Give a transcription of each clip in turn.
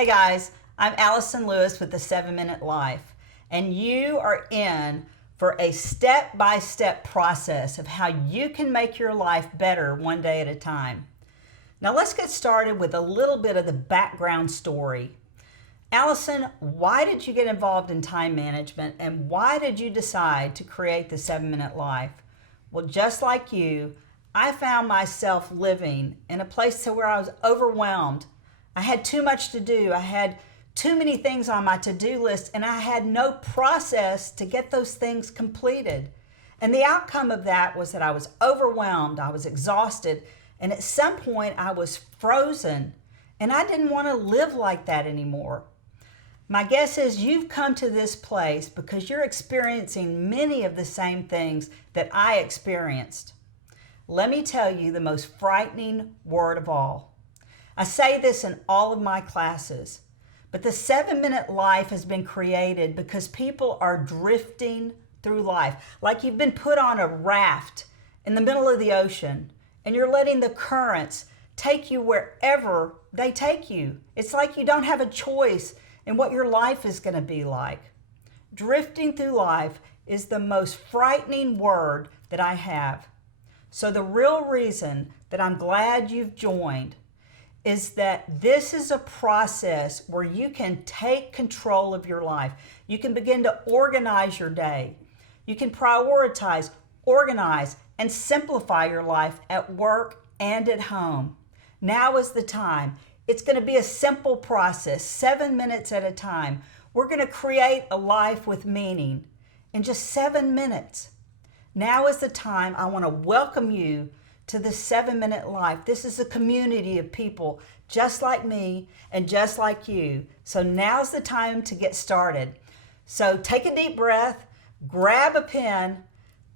Hey guys, I'm Allyson Lewis with the 7-Minute Life, and you are in for a step-by-step process of how you can make your life better one day at a time. Now let's get started with a little bit of the background story. Allyson, why did you get involved in time management, and why did you decide to create the 7-Minute Life? Well, just like you, I found myself living in a place where I was overwhelmed. I had too much to do. I had too many things on my to-do list, and I had no process to get those things completed. And the outcome of that was that I was overwhelmed, I was exhausted, and at some point I was frozen, and I didn't want to live like that anymore. My guess is you've come to this place because you're experiencing many of the same things that I experienced. Let me tell you the most frightening word of all. I say this in all of my classes, but the 7-Minute Life has been created because people are drifting through life, like you've been put on a raft in the middle of the ocean, and you're letting the currents take you wherever they take you. It's like you don't have a choice in what your life is going to be like. Drifting through life is the most frightening word that I have. So the real reason that I'm glad you've joined is that this is a process where you can take control of your life. You can begin to organize your day. You can prioritize, organize, and simplify your life at work and at home. Now is the time. It's going to be a simple process, 7 minutes at a time. We're going to create a life with meaning in just 7 minutes. Now is the time. I want to welcome you to the 7-Minute Life. This is a community of people just like me and just like you. So now's the time to get started. So take a deep breath, grab a pen,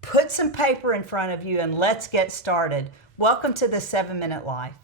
put some paper in front of you, and let's get started. Welcome to the 7-Minute Life.